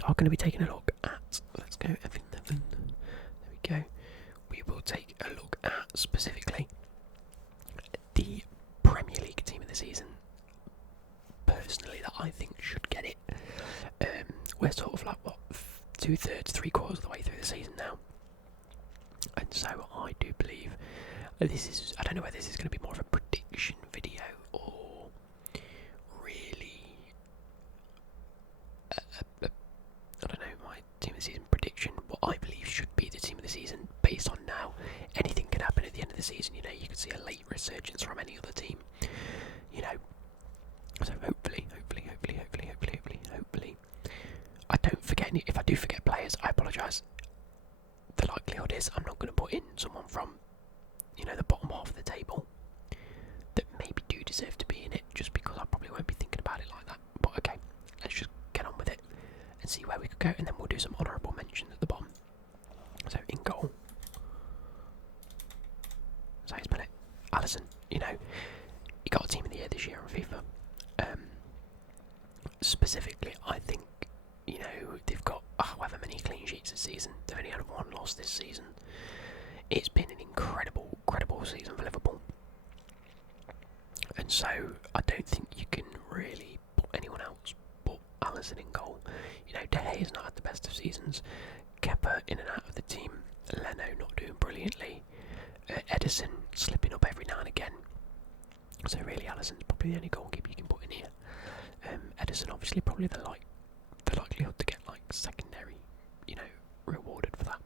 we are going to be taking a look at, let's go F11, there we go, we will take a look at specifically the Premier League team of the season, personally, that I think should get it. We're sort of like, what, 2/3, 3/4 of the way through the season now, and so I do believe this is, I don't know whether this is going to be more of a prediction video or really I don't know, my team of the season prediction, what I believe should be the team of the season based on now. Anything could happen at the end of the season, you know, you could see a late resurgence from any other team, you know, so hopefully, I don't forget any. If I do forget players, I apologise. The likelihood is I'm not going to put in someone from, you know, the bottom half of the table that maybe do deserve to be in it, just because I probably won't be thinking about it like that. But okay, let's just get on with it and see where we could go, and then we'll do some honourable mentions at the bottom. So in goal, so I spell it, Alisson. You know, he got a team of the year this year on FIFA. Specifically, I think, you know, they've got however many clean sheets this season. They've only had one loss this season. It's been an incredible season for Liverpool. And so, I don't think you can really put anyone else but Alisson in goal. You know, De Gea's not had the best of seasons. Kepa in and out of the team. Leno not doing brilliantly. Edison slipping up every now and again. So really, Alisson's probably the only goalkeeper you can put in here. Edison obviously probably the likelihood to get like secondary, you know, rewarded for that.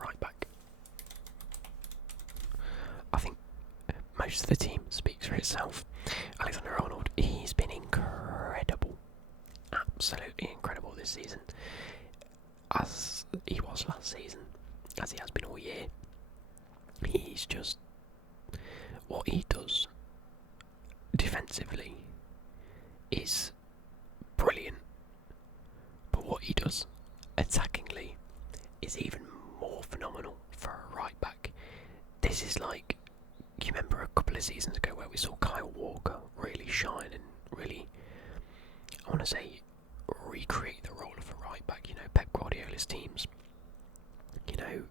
Right back. I think most of the team speaks for itself. Alexander-Arnold, he's been incredible. Absolutely incredible this season. As he was last season, as he has been all year. He's just, what he does defensively is brilliant, but what he does attackingly is even more phenomenal for a right back. This is like, you remember a couple of seasons ago where we saw Kyle Walker really shine and really, I want to say, recreate the role of a right back. You know, Pep Guardiola's teams, you know,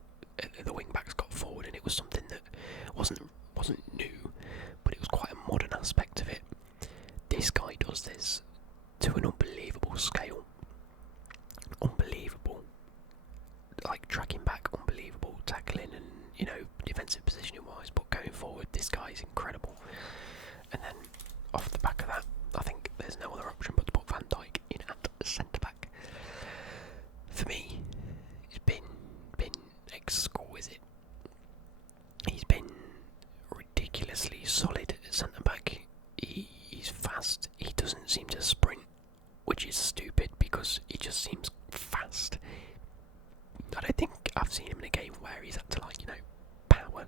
the wing backs got forward, and it was something that wasn't new, but it was quite a modern aspect of it. This guy does this to an unbelievable scale. Unbelievable. Like tracking back, unbelievable tackling, and, you know, defensive positioning wise, but going forward, this guy is incredible. And then off the back of that, I think there's no other option but to put Van Dijk in at centre back. For me, it's been exquisite. He's been ridiculously solid at centre back. He's fast. He doesn't seem to sprint, which is stupid because he just seems fast. I don't think I've seen him in a game where he's had to, like, you know, power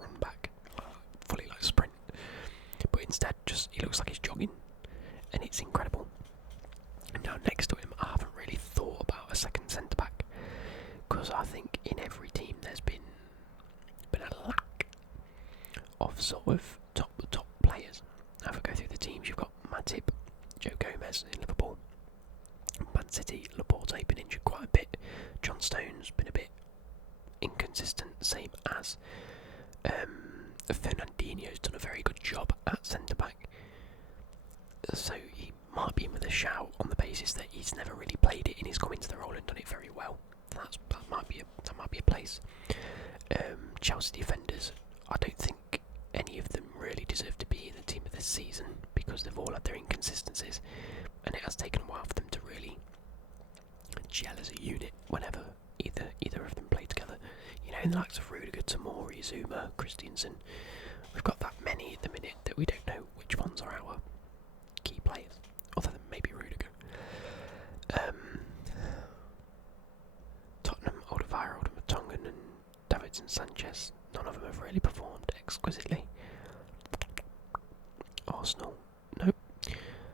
run back, fully like sprint. But instead, just he looks like he's jogging, and it's incredible. Now next to him, I haven't really thought about a second centre back, because I think in every team there's been a lack of sort of top players. Now if I go through the teams, you've got Matip, Joe Gomez in Liverpool, Man City, Laporte been injured quite a bit, John Stone's been a bit inconsistent, same as Fernandinho's done a very good job at centre back. So he might be in with a shout on the basis that he's never really played it and he's come into the role and done it very well. That might be a place. Chelsea defenders, I don't think any of them really deserve to be in the team of this season because they've all had their inconsistencies, and it has taken a while for them to really gel as a unit whenever either of them play together. You know, in the likes of Rudiger, Tomori, Zuma, Christensen, we've got that many at the minute that we don't know which ones are our key players, other than maybe Rudiger. Tottenham, Alderweireld, Vertonghen and Davidson Sanchez, none of them have really performed exquisitely. Arsenal, nope.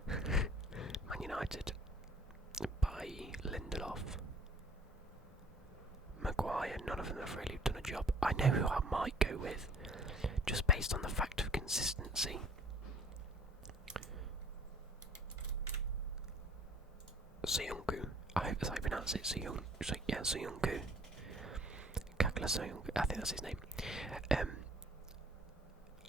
Man United, by Lindelof. Maguire, none of them have really done a job. I know who I might go with, just based on the fact of consistency. Soyuncu. I hope that's how you pronounce it. Soyuncu. Kakla Soyuncu. I think that's his name.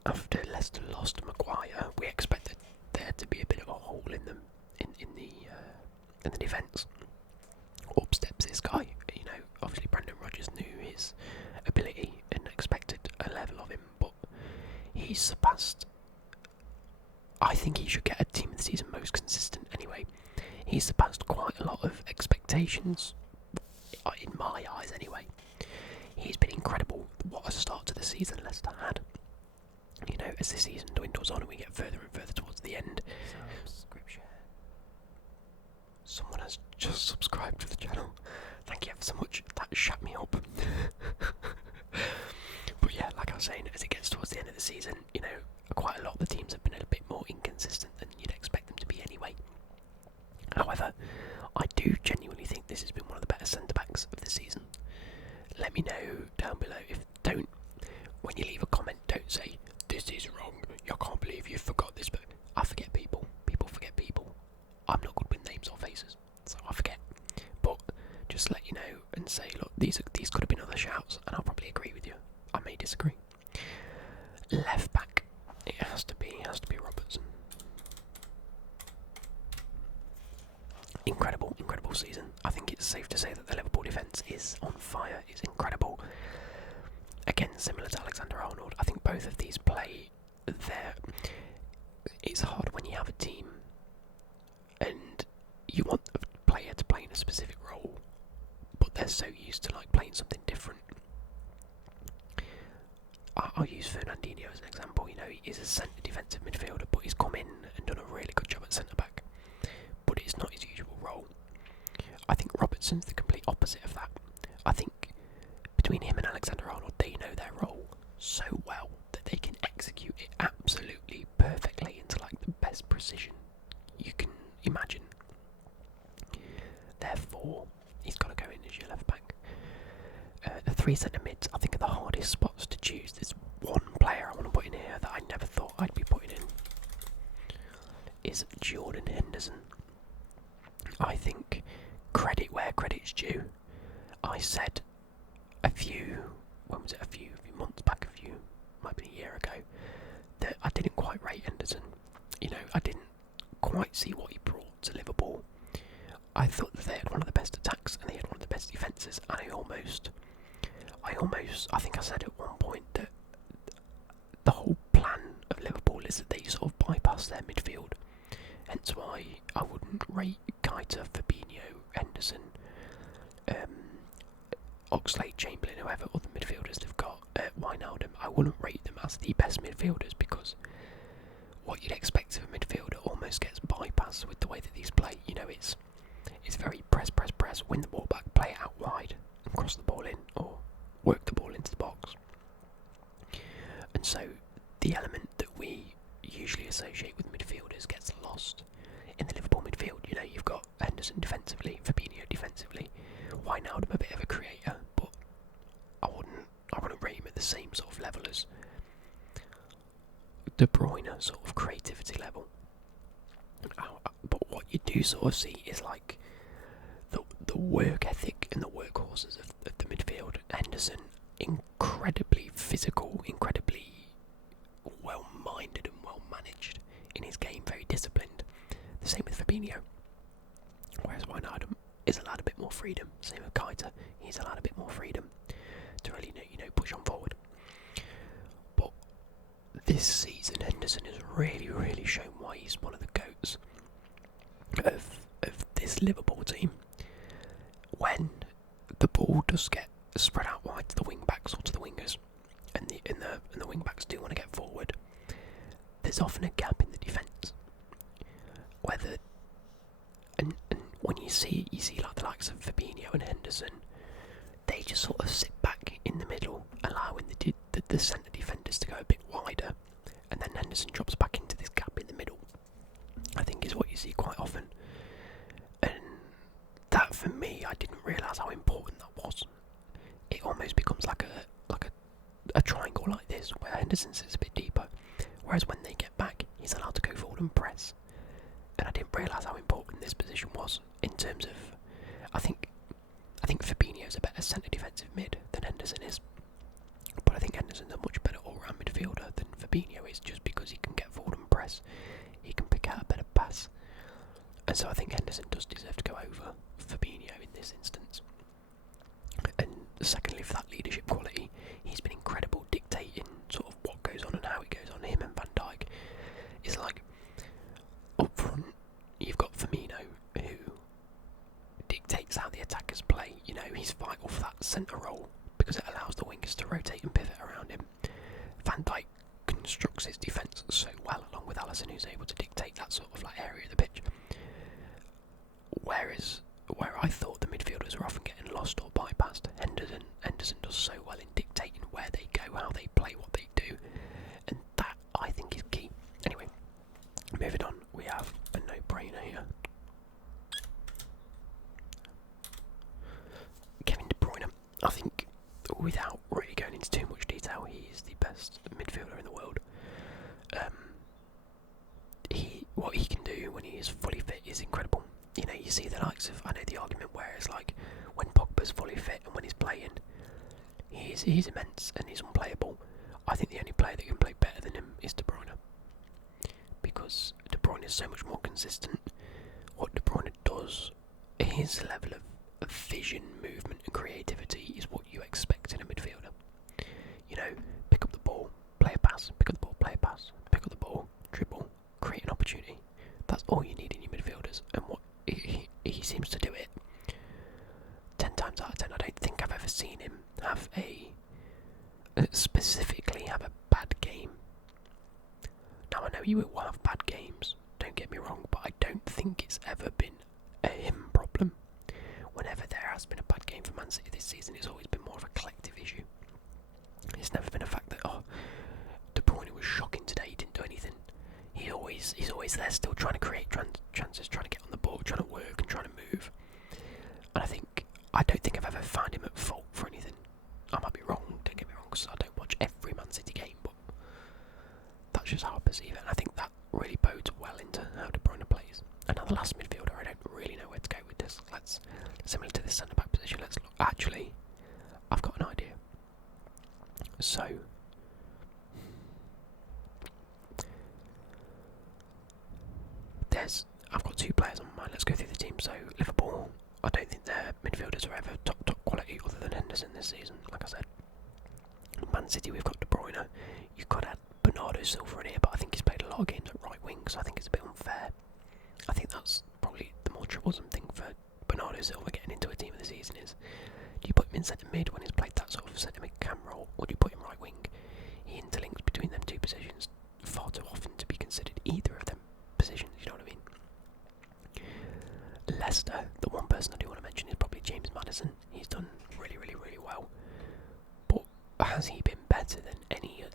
After Leicester lost Maguire, we expected there to be a bit of a hole in them in the defence. Up steps this guy. You know, obviously Brendan Rodgers knew his ability and expected a level of him, but he's surpassed. I think he should get a team of the season most consistent anyway. He's surpassed quite a lot of expectations, in my eyes anyway. He's been incredible. What a start to the season Leicester had. You know, as the season dwindles on and we get further and further towards the end. Subscription. Someone has just subscribed to the channel. Thank you ever so much. That shut me up. But yeah, like I was saying, as it gets towards the end of the season, you know, quite a lot of the teams have been a bit more inconsistent than you'd expect them to be anyway. However, I do genuinely think this has been one of the better centre-backs of the season. Let me know down below. When you leave a comment, don't say, this is wrong, I can't believe you forgot this, but I forget people. People forget people. I'm not good with names or faces, so I forget. But just let you know and say, look, these could have been other shouts, and I'll probably agree with you. I may disagree. Left back, it has to be Robertson. Incredible season. I think it's safe to say that the Liverpool defence is on fire. It's incredible. Again, similar to Alexander-Arnold, I think both of these play there. It's hard when you have a team and you want a player to play in a specific role, but they're so used to like playing something different. I'll use Fernandinho as an example. You know, he is a centre defensive midfielder, but he's come in and done a really good job at centre back. But it's not his usual role. I think Robertson's the complete opposite of that. I think between him and Alexander-Arnold, they know their role so well that they can execute it absolutely perfectly into like the best precision you can imagine. Therefore, he's got to go in as your left back. The three centre mids, I think, are the hardest spots to choose. There's one player I want to put in here that I never thought I'd be putting in. Is Jordan Henderson. I think credit where credit's due. I said a few months back, might be a year ago, that I didn't quite rate Henderson. You know, I didn't quite see what he brought to Liverpool. I thought that they had one of the best attacks and they had one of the best defences, and I think I said at one point that the whole plan of Liverpool is that they sort of bypass their midfield. Hence why I wouldn't rate Keita, Fabinho, Henderson, Oxlade-Chamberlain, whoever other midfielders they've got, Wijnaldum. I wouldn't rate them as the best midfielders because what you'd expect of a midfielder almost gets bypassed with the way that these play. You know, it's very press, win the ball back, play it out wide, and cross the ball in, or work the ball into the box. And so the element that we usually associate with midfielders gets lost in the Liverpool midfield. You know, you've got Henderson defensively, Fabinho defensively, Wijnaldum a bit of a creator, but I wouldn't rate him at the same sort of level as De Bruyne sort of creativity level. But what you do sort of see is like the work ethic and the workhorses of the midfield. Henderson, incredibly physical, incredibly well-minded and well-managed in his game, very disciplined. The same with Fabinho. Whereas Wijnaldum is allowed a bit more freedom. Same with Keita, he's allowed a bit more freedom to really, push on forward. But this season, Henderson has really, really shown why he's one of the GOATs of this Liverpool team. When the ball does get spread out wide to the wing backs or to the wingers, and the wing backs do want to get forward, there's often a gap in the defence. And when you see like the likes of Fabinho and Henderson, they just sort of sit back in the middle, allowing the centre defenders to go a bit wider, and then Henderson drops back into this gap in the middle. I think is what you see quite often, and that for me, I didn't realise how important that was. It almost becomes like a triangle like this, where Henderson sits a bit deeper, whereas when they get back, he's allowed to go forward and press. And I didn't realise how important this position was in terms of. I think Fabinho's a better centre defensive mid than Henderson is, but I think Henderson's a much better all-round midfielder than Fabinho is, just because he can get forward and press, he can pick out a better pass, and so I think Henderson does deserve to go over Fabinho in this instance. And secondly, for that leadership quality, he's been incredible dictating sort of what goes on and how it goes on. Him and Van Dijk is like, up front, you've got Firmino, who dictates how the attackers play. You know, he's vital for that centre role because it allows the wingers to rotate and pivot around him. Van Dijk constructs his defence so well, along with Alisson, who's able to dictate that sort of like area of the pitch. Whereas where I thought the midfielders were often getting lost or bypassed, Henderson does so well in dictating where they go, how they play, what they do, and that I think is key. Anyway, moving on, we have a no-brainer here. Kevin De Bruyne. I think, without really going into too much detail, he is the best midfielder in the world. What he can do when he is fully fit is incredible. You know, you see the likes of, I know the argument where it's like, when Pogba's fully fit and when he's playing, he's immense and he's unplayable. I think the only player that can play better than him is De Bruyne, because De Bruyne is so much more consistent. What De Bruyne does, his level of vision, movement and creativity is what you expect in a midfielder. You know, pick up the ball, play a pass, pick up the ball, play a pass, pick up the ball, dribble, create an opportunity. That's all you need in your midfielders, and what he seems to do it 10 times out of 10. I don't think I've ever seen him have specifically have a bad game. Now I know he will have bad games, don't get me wrong, but I don't think it's ever been a him problem. Whenever there has been a bad game for Man City this season, it's always been more of a collective issue. It's never been a fact that, De Bruyne was shocking today, he didn't do anything. He's always there, still trying to create chances, trying to get on the ball, trying to work and trying to move. And I don't think I've ever found him at fault for anything. I might be wrong, don't get me wrong, because I don't watch every Man City game, but that's just how I perceive it. And I think that really bodes well into how De Bruyne plays. And now the last midfielder, I don't really know where to go with this. Similar to this centre back position, let's look. Actually, I've got an idea. So, I've got two players on my mind. Let's go through the team. So Liverpool, I don't think their midfielders are ever top quality other than Henderson this season, like I said. Man City, we've got De Bruyne. You could add Bernardo Silva in here, but I think he's played a lot of games at right wing, so I think it's a bit unfair. I think that's probably the more troublesome thing for Bernardo Silva getting into a team of the season is, do you put him in centre mid when he's played that sort of centre mid cam role, or do you put him right wing? He interlinks between them two positions far too often to be considered either of them positions, you know what I mean? Leicester, the one person I do want to mention is probably James Maddison. He's done really, really, really well. But has he been better than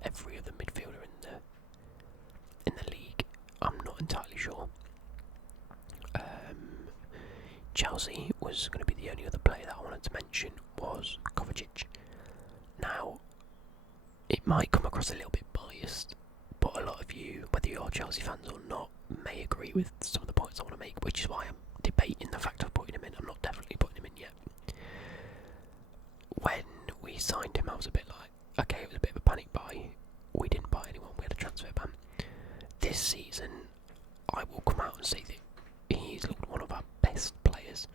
every other midfielder in the league? I'm not entirely sure. Chelsea was going to be the only other player that I wanted to mention was Kovacic. Now, it might come across a little bit biased, but a lot of you, whether you're Chelsea fans or not, may agree with some of the points I want to make, which is why I'm debating the fact of putting him in. I'm not definitely putting him in yet. When we signed him, I was a bit like, okay, it was a bit of a panic buy. We didn't buy anyone, we had a transfer ban. This season, I will come out and say that he's looked one of our best players.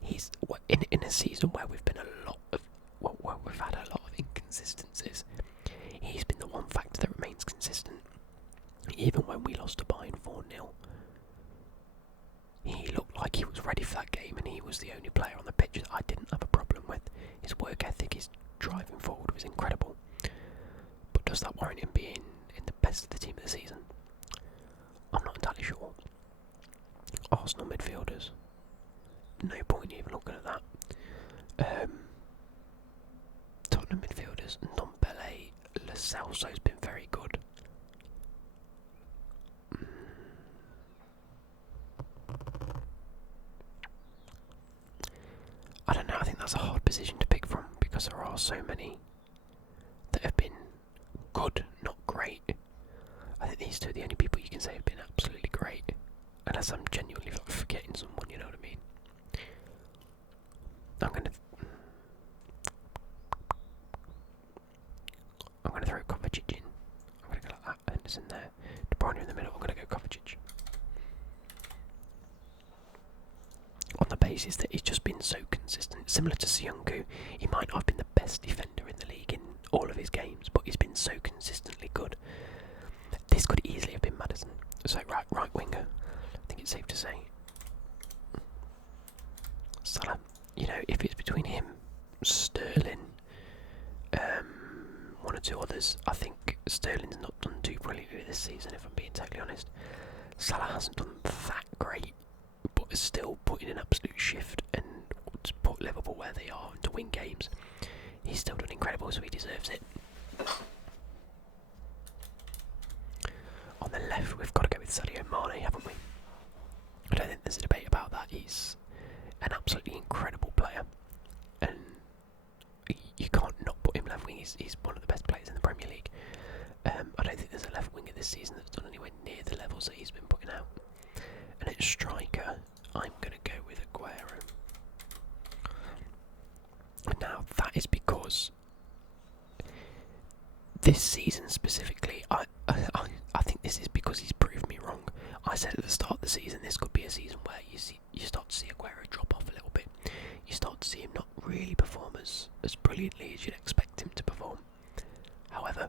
He's in a season where we've been where we've had a lot of inconsistencies. He's been the one factor that remains consistent. Even when we lost to Bayern 4-0, he looked like he was ready for that game, and he was the only player on the pitch that I didn't have a problem with. His work ethic, his driving forward was incredible. But does that warrant him being in the best of the team of the season? I'm not entirely sure. Arsenal midfielders, no point even looking at that. Tottenham midfielders, Ndombele, Lo Celso's been very good. I don't know, I think that's a hard position to pick from because there are so many that have been good, not great. I think these two are the only people you can say have been absolutely great. Unless I'm genuinely forgetting someone, you know what I mean? I'm gonna throw Kovacic in. I'm gonna go like that. Henderson there. De Bruyne in the middle. I'm gonna go Kovacic. On the basis that he's just been so consistent. Similar to Sionku, he might not have been the best defender in the league in all of his games, but he's been so consistently good. This could easily have been Maddison. So right winger, I think it's safe to say. Salah, you know, if it's between him, Sterling, one or two others, I think Sterling's not done too brilliantly this season, if I'm being totally honest. Salah hasn't done that great, but is still putting an absolute shift and to put Liverpool where they are and to win games. He's still done incredible, so he deserves it. On the left, we've got to go with Sadio Mane, haven't we? I don't think there's a debate about that. He's an absolutely incredible player, and you can't not put him left wing. He's one of the best players in the Premier League. I don't think there's a left winger this season that's done anywhere near the levels that he's been putting out. And at striker, I'm going to go with Aguero. Now, that is because this season specifically, I think this is because he's proved me wrong. I said at the start of the season this could be a season where you start to see Aguero drop off a little bit. You start to see him not really perform as brilliantly as you'd expect him to perform. However,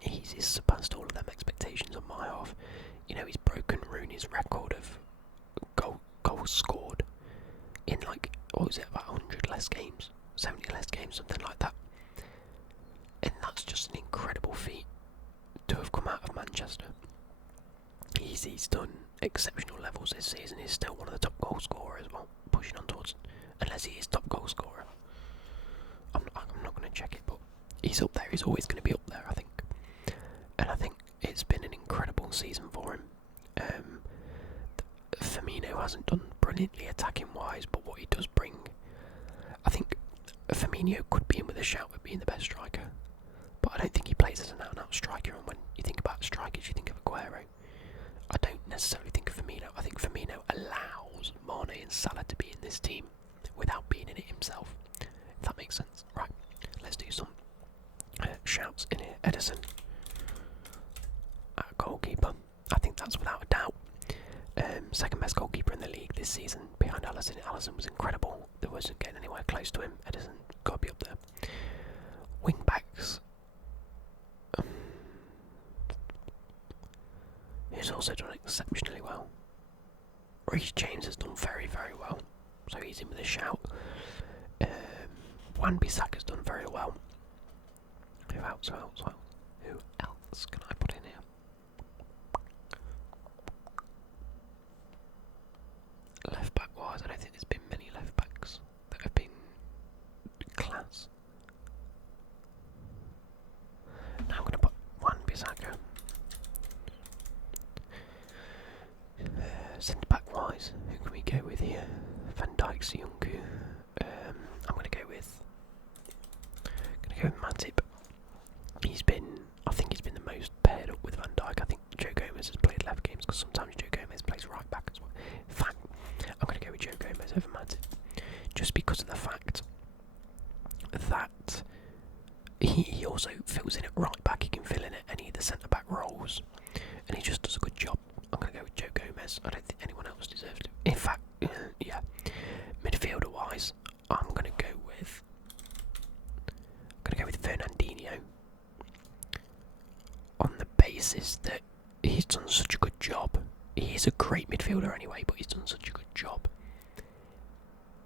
he's surpassed all of them expectations on my half. You know, he's broken Rooney's record of goals scored in what was it, about 100 less games, 70 less games, something like that. And that's just an incredible feat to have come out of Manchester. He's done exceptional levels this season. He's still one of the top goal scorers as well, pushing on towards, unless he is top goal scorer. I'm not going to check it, but he's up there. He's always going to be up there, I think. And I think it's been an incredible season for him. Firmino hasn't done brilliantly attacking-wise, but what he does bring, I think Firmino could be in with a shout at being the best striker, but I don't think he plays as an out-and-out striker. And when you think about strikers, you think of Aguero. I don't necessarily think of Firmino. I think Firmino allows Mane and Salah to be in this team without being in it himself, if that makes sense. Right, let's do some shouts in here. Edison, goalkeeper. I think that's without a doubt. Second best goalkeeper in the league this season, behind Alisson. Alisson was incredible. There wasn't getting anywhere close to him. Edison got to be up there. Wing backs. He's also done exceptionally well. Reece James has done very, very well, so he's in with a shout. Wan-Bissaka's done very well. Who else can I put in here? Left back wise, I don't think there's been many left backs that have been class. Now I'm going to put Wan-Bissaka. Centre back wise, who can we go with here? Van Dijk, Sionku. I'm going to go with Matip. I think he's been the most paired up with Van Dijk. I think Joe Gomez has played left games because sometimes Joe Gomez plays right back as well. In fact, I'm going to go with Joe Gomez over Matip, just because of the fact that he also fills in at right back. He can fill in at any of the centre back roles, and he just does a good job. I'm going to go with Joe Gomez. I don't think anyone else deserves to. In fact, yeah. Midfielder wise, I'm going to go with Fernandinho, on the basis that he's done such a good job. He is a great midfielder anyway, but he's done such a good job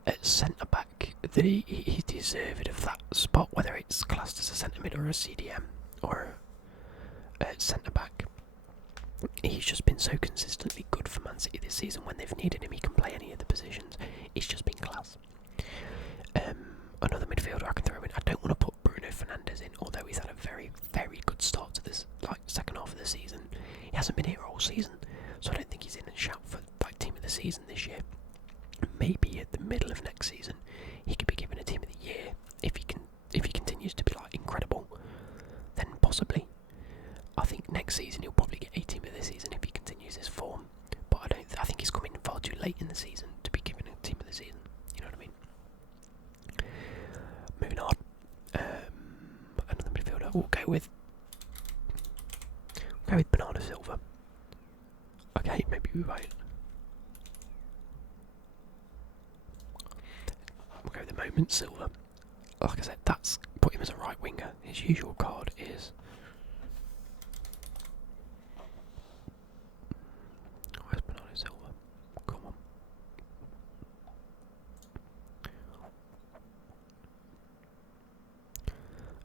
at centre back that he's deserved of that spot, whether it's classed as a centre mid or a CDM or a centre back. He's just been so consistently good for Man City this season. When they've needed him, he can play any of the positions. It's just been class. Another midfielder I can throw in. I don't want to put Bruno Fernandes in, although he's had a very, very good start to this second half of the season. He hasn't been here all season, so I don't think he's in a shout for team of the season this year. Maybe at the middle of next season, he could be given a team of the year if he continues to be incredible. Then possibly. I think next season he'll probably get a team of the season if he continues his form. But we'll go with Bernardo Silva. Okay, maybe we won't. We'll go with the moment Silva. Like I said, that's put him as a right winger. His usual card is. Where's Bernardo Silva? Come on.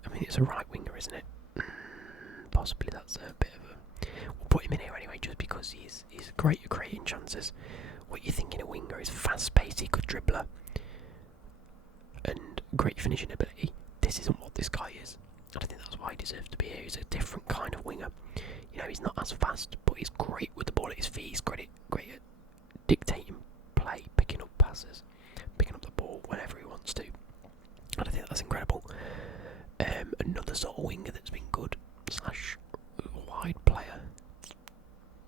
I mean, it's a right winger, isn't it? Possibly that's a bit of a. We'll put him in here anyway, just because he's great at creating chances. What you're thinking a winger is fast-paced, he good dribbler, and great finishing ability. This isn't what this guy is. And I think that's why he deserves to be here. He's a different kind of winger. You know, he's not as fast, but he's great with the ball at his feet. He's great at dictating play, picking up passes, picking up the ball whenever he wants to. And I think that's incredible. Another sort of winger that's been good / wide player.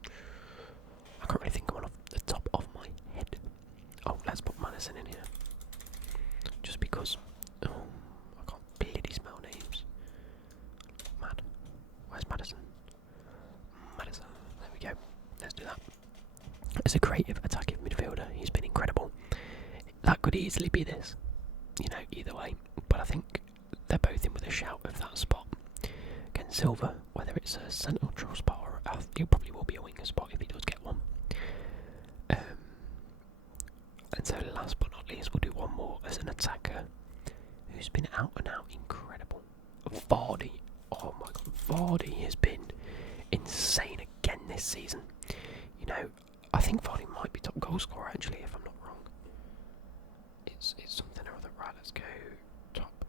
I can't really think of one off the top of my head. Oh, let's put Madison in here. Just because. Oh, I can't bloody smell names. Where's Madison? Madison. There we go. Let's do that. As a creative attacking midfielder, he's been incredible. That could easily be this. You know, either way. But I think they're both in with a shout of that spot. Again, Silva, whether it's a central spot or it probably will be a winger spot if he does get one. And so last but not least, we'll do one more as an attacker who's been out and out incredible. Vardy. Oh my god, Vardy has been insane again this season. You know, I think Vardy might be top goal scorer actually, if I'm not wrong. It's something or other. Right, let's go top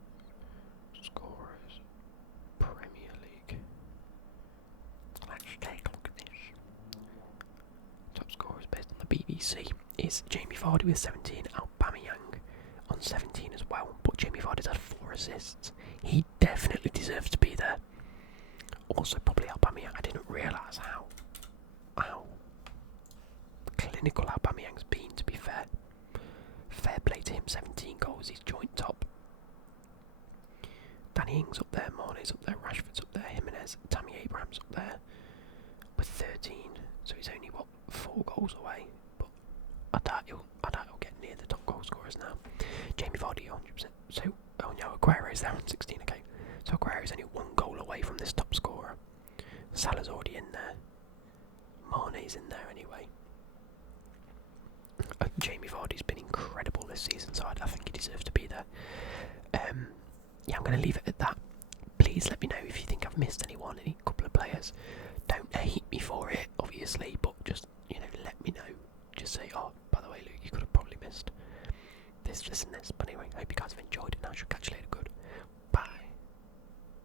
scorers Premier League. Let's take a look at this. Top scorers based on the BBC is Jamie Vardy with 17, Aubameyang on 17 as well, but Jamie Vardy's had 4 assists. He definitely deserves to be there. Also probably Aubameyang. I didn't realise how clinical Aubameyang's been, to be fair. Fair play to him, 17 goals, he's joint top. Danny Ings up there, Mane's up there, Rashford's up there, Jimenez, Tammy Abraham's up there with 13, so he's only, 4 goals away, but I doubt he'll get near the top goal scorers now. Jamie Vardy 100%, so, oh no, Aguero's there on 16, okay, so Aguero's only 1 goal away from this top scorer. Salah's already in there, Mane's in there anyway. Jamie Vardy's been incredible this season, so I think he deserves to be there. Yeah, I'm going to leave it at that. Please let me know if you think I've missed any couple of players. Don't hate me for it, obviously, but just, let me know. Just say, oh, by the way, Luke, you could have probably missed this, and this. But anyway, hope